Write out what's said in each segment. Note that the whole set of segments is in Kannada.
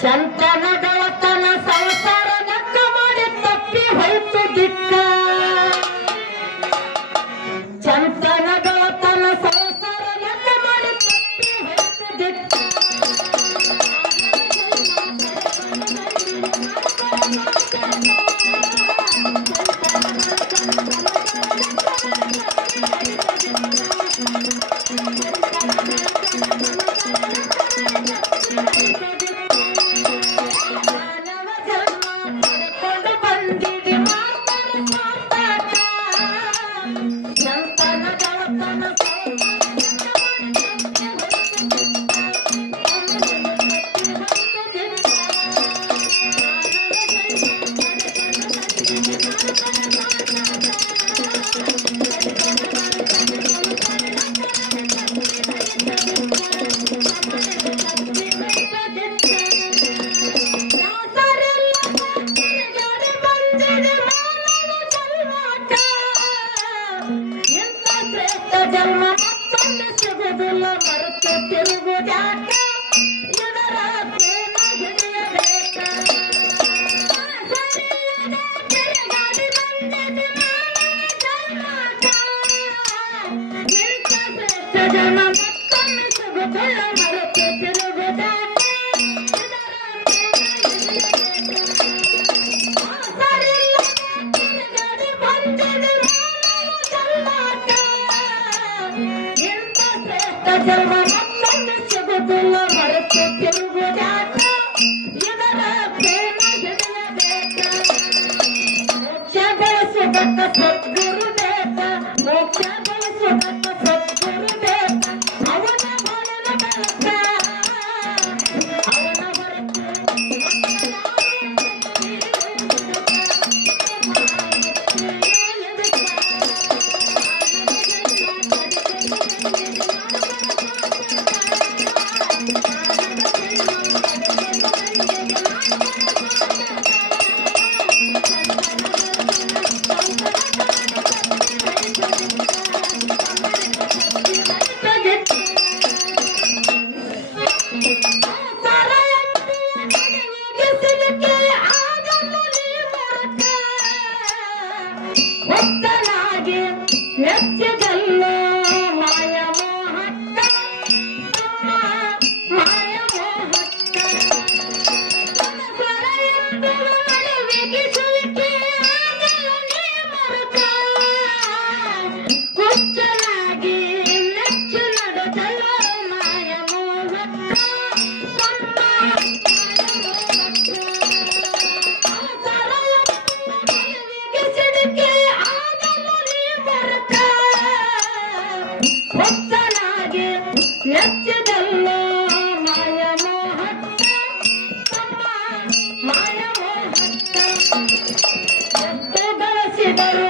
Santo ಜನ್ಮ ಮತ್ತೊಂದು ಸಿಗುವುದಿಲ್ಲ ಮರೆತು ತಿರುಗುವುದಾಟ ಇವರ ಪ್ರೇಮ ಹಿಡಿಯಬೇಕ? ಜನ್ಮ Thank you. Bye.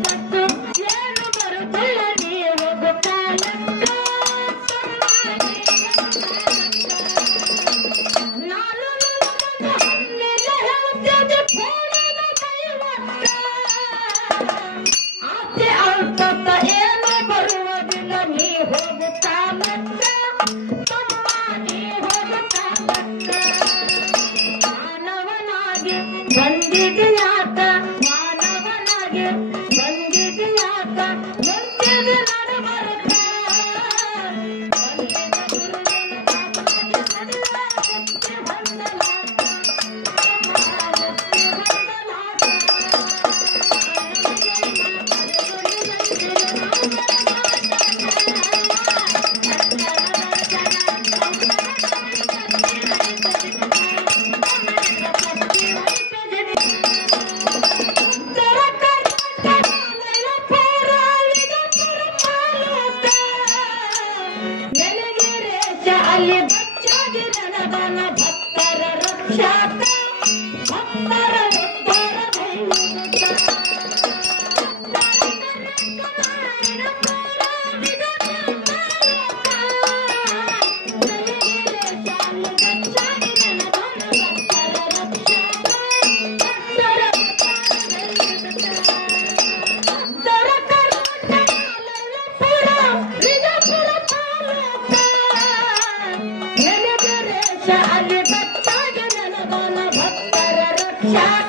ಭಕ್ತರ ರಕ್ಷಕ Yeah.